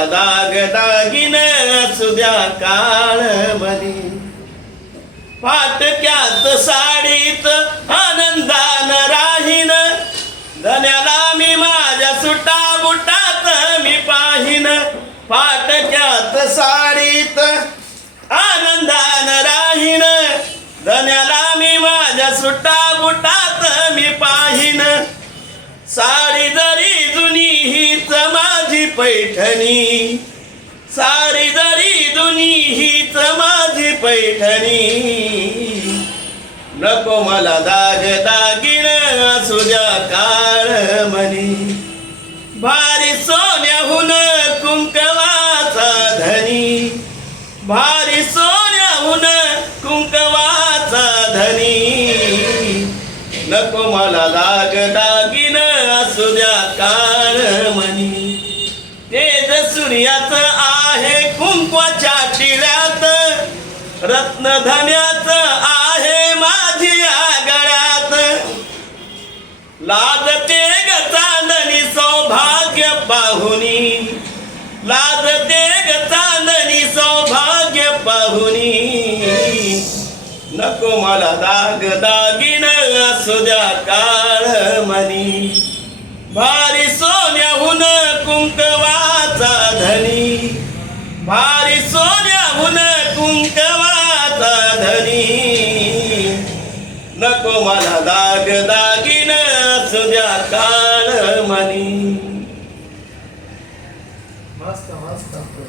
मला दाग दागिन असू द्या काळ मनी फाटक्यात साडीत आनंदान राहीन धन्याला मी माझ्या सुटा बुटात मी पाहीन फाटक्यात साडीत आनंदान राहीन धन्याला मी माझ्या सुटा बुटात मी पाहीन साडी जरी जुनी हीच माझी पैठणी साडी जरी जुनी हीच माझी पैठणी नको मला दाग दागिन असू द्या काळ मनी भारी सोन्याहून कुंकवाचा धनी भारी सोन्याहून कुंकवाचा धनी नको मला दाग दागिन असू द्या काळ मनी तेज सूर्याचं आहे कुंकवाच्या टिळ्यात रत्नधन्याच आहे माझ्या गळ्यात लाजते ग चांदणी सौभाग्य पाहुनी लाजते ग चांदणी सौभाग्य पाहुनी नको मला दाग दागिन असू द्या काळ मनी भारी सोन्याहून कुंकवाचा धनी भारी सोन्याहून कुंकवाचा धनी नको मला दाग दागिन असू द्या काळ मनी. मस्त मस्त.